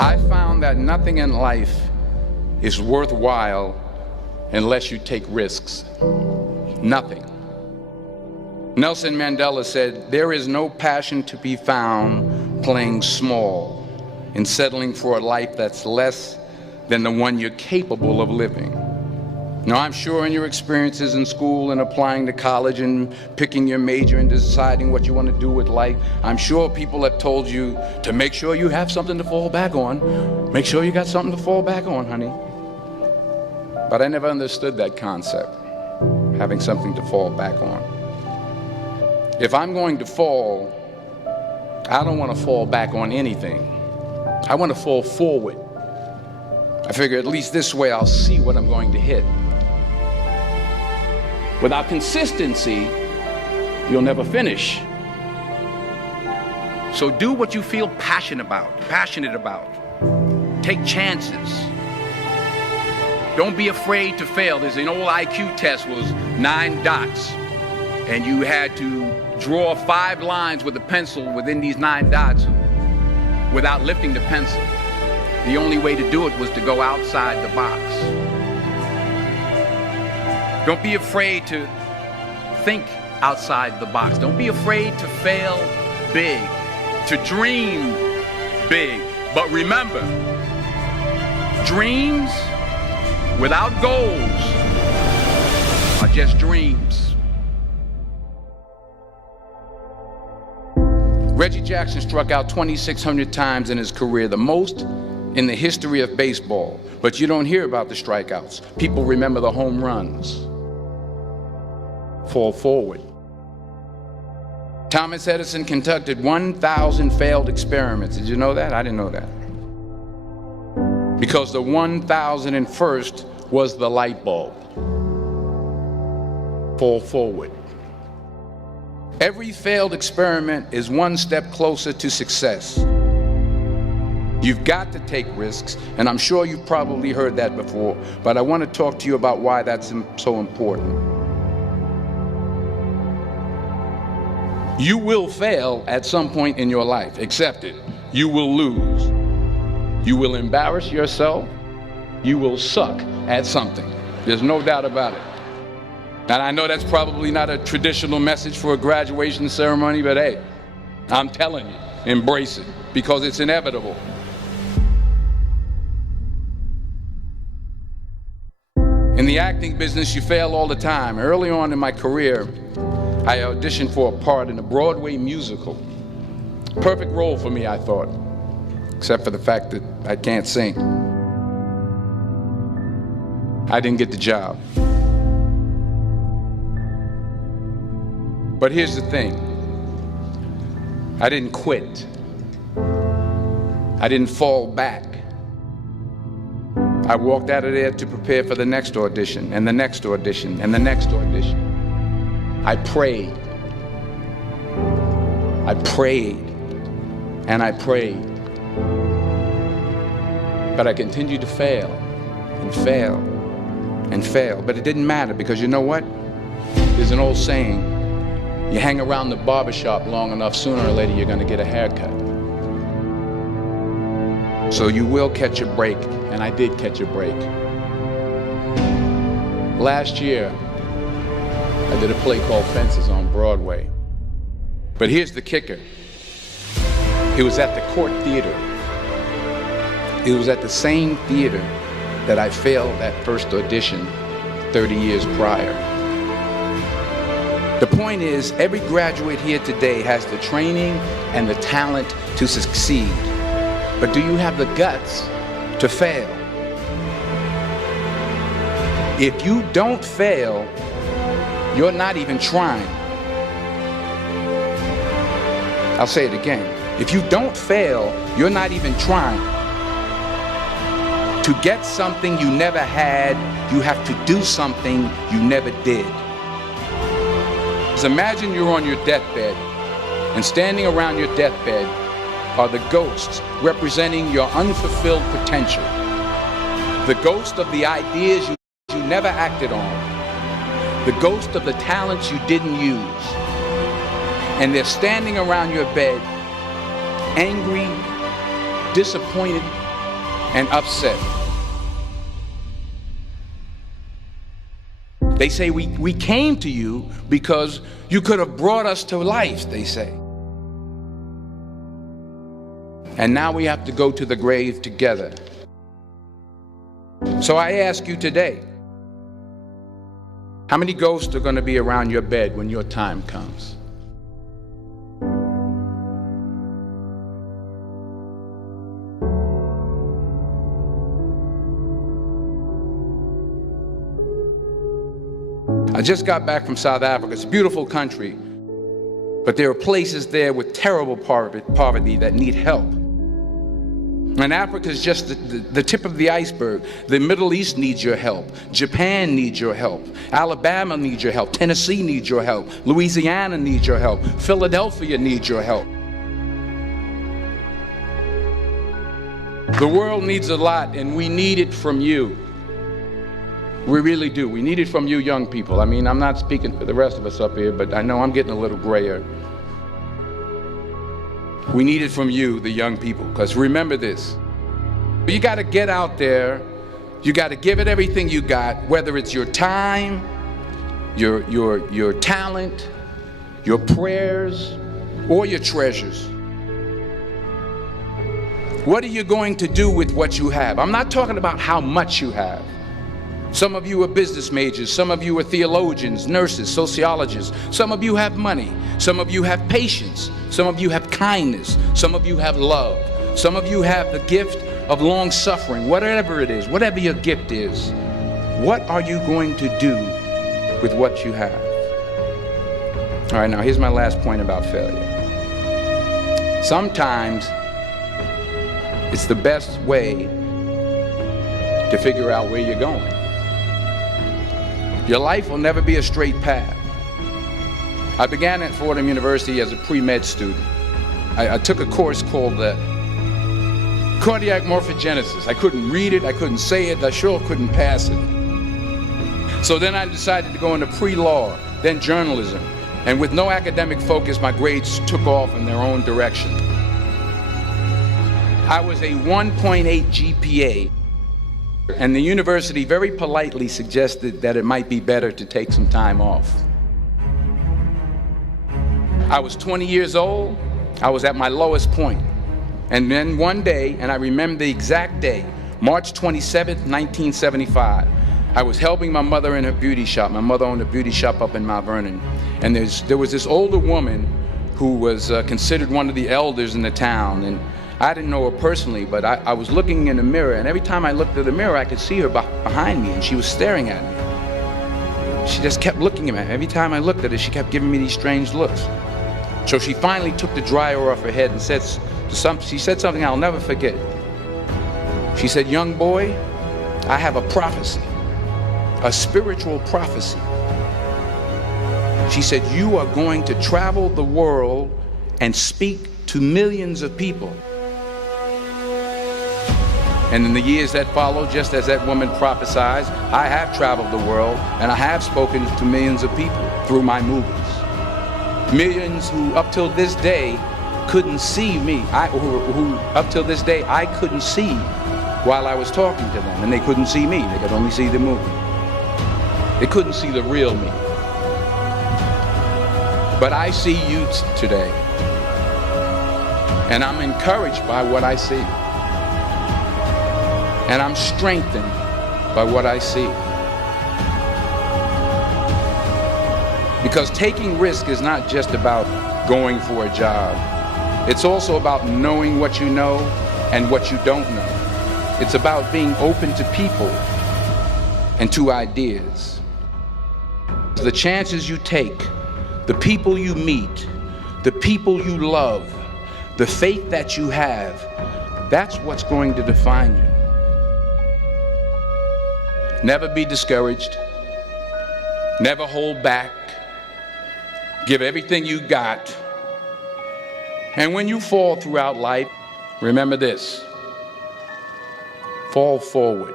I found that nothing in life is worthwhile unless you take risks. Nothing. Nelson Mandela said, "There is no passion to be found playing small and settling for a life that's less than the one you're capable of living." Now, I'm sure in your experiences in school and applying to college and picking your major and deciding what you want to do with life, I'm sure people have told you to make sure you have something to fall back on. Make sure you got something to fall back on, honey. But I never understood that concept, having something to fall back on. If I'm going to fall, I don't want to fall back on anything. I want to fall forward. I figure at least this way I'll see what I'm going to hit. Without consistency, you'll never finish. So do what you feel passionate about. Take chances. Don't be afraid to fail. There's an old IQ test was 9 dots, and you had to draw 5 lines with a pencil within these 9 dots without lifting the pencil. The only way to do it was to go outside the box. Don't be afraid to think outside the box. Don't be afraid to fail big, to dream big. But remember, dreams without goals are just dreams. Reggie Jackson struck out 2,600 times in his career, the most in the history of baseball. But you don't hear about the strikeouts. People remember the home runs. Fall forward. Thomas Edison conducted 1,000 failed experiments. Did you know that? I didn't know that. Because the 1,001st was the light bulb. Fall forward. Every failed experiment is one step closer to success. You've got to take risks, and I'm sure you've probably heard that before, but I want to talk to you about why that's so important. You will fail at some point in your life. Accept it. You will lose. You will embarrass yourself. You will suck at something. There's no doubt about it. And I know that's probably not a traditional message for a graduation ceremony, but hey, I'm telling you, embrace it, because it's inevitable. In the acting business, you fail all the time. Early on in my career, I auditioned for a part in a Broadway musical. Perfect role for me, I thought, except for the fact that I can't sing. I didn't get the job. But here's the thing. I didn't quit. I didn't fall back. I walked out of there to prepare for the next audition, and the next audition, and the next audition. I prayed. I prayed. And I prayed. But I continued to fail and fail and fail. But it didn't matter, because you know what? There's an old saying, you hang around the barbershop long enough, sooner or later you're going to get a haircut. So you will catch a break, and I did catch a break. Last year, I did a play called Fences on Broadway. But here's the kicker. It was at the Court Theater. It was at the same theater that I failed that first audition 30 years prior. The point is, every graduate here today has the training and the talent to succeed. But do you have the guts to fail? If you don't fail, you're not even trying. I'll say it again. If you don't fail, you're not even trying. To get something you never had, you have to do something you never did. Just imagine you're on your deathbed, and standing around your deathbed are the ghosts representing your unfulfilled potential. The ghost of the ideas you never acted on. The ghost of the talents you didn't use. And they're standing around your bed, angry, disappointed, and upset. They say we came to you because you could have brought us to life, they say. And now we have to go to the grave together. So I ask you today, how many ghosts are going to be around your bed when your time comes? I just got back from South Africa. It's a beautiful country, but there are places there with terrible poverty that need help. And Africa is just the tip of the iceberg. The Middle East needs your help. Japan needs your help. Alabama needs your help. Tennessee needs your help. Louisiana needs your help. Philadelphia needs your help. The world needs a lot, and we need it from you. We really do. We need it from you young people. I mean, I'm not speaking for the rest of us up here, but I know I'm getting a little grayer. We need it from you, the young people, because remember this. You got to get out there. You got to give it everything you got, whether it's your time, your talent, your prayers, or your treasures. What are you going to do with what you have? I'm not talking about how much you have. Some of you are business majors, some of you are theologians, nurses, sociologists. Some of you have money, some of you have patience, some of you have kindness, some of you have love, some of you have the gift of long suffering. Whatever it is, whatever your gift is, what are you going to do with what you have? All right, now here's my last point about failure. Sometimes it's the best way to figure out where you're going. Your life will never be a straight path. I began at Fordham University as a pre-med student. I took a course called cardiac morphogenesis. I couldn't read it, I couldn't say it, I sure couldn't pass it. So then I decided to go into pre-law, then journalism. And with no academic focus, my grades took off in their own direction. I was a 1.8 GPA. And the university very politely suggested that it might be better to take some time off. I was 20 years old. I was at my lowest point. And then one day, and I remember the exact day, March 27th, 1975, I was helping my mother in her beauty shop. My mother owned a beauty shop up in Mount Vernon. And there was this older woman who was considered one of the elders in the town. And I didn't know her personally, but I was looking in the mirror, and every time I looked at the mirror, I could see her behind me, and she was staring at me. She just kept looking at me. Every time I looked at her, she kept giving me these strange looks. So she finally took the dryer off her head and she said something I'll never forget. She said, "Young boy, I have a prophecy, a spiritual prophecy." She said, "You are going to travel the world and speak to millions of people." And in the years that followed, just as that woman prophesied, I have traveled the world and I have spoken to millions of people through my movies. Millions who up till this day couldn't see me, who up till this day I couldn't see while I was talking to them, and they couldn't see me, they could only see the movie. They couldn't see the real me. But I see you today, and I'm encouraged by what I see. And I'm strengthened by what I see. Because taking risk is not just about going for a job. It's also about knowing what you know and what you don't know. It's about being open to people and to ideas. The chances you take, the people you meet, the people you love, the faith that you have, that's what's going to define you. Never be discouraged. Never hold back. Give everything you got. And when you fall throughout life, remember this: fall forward.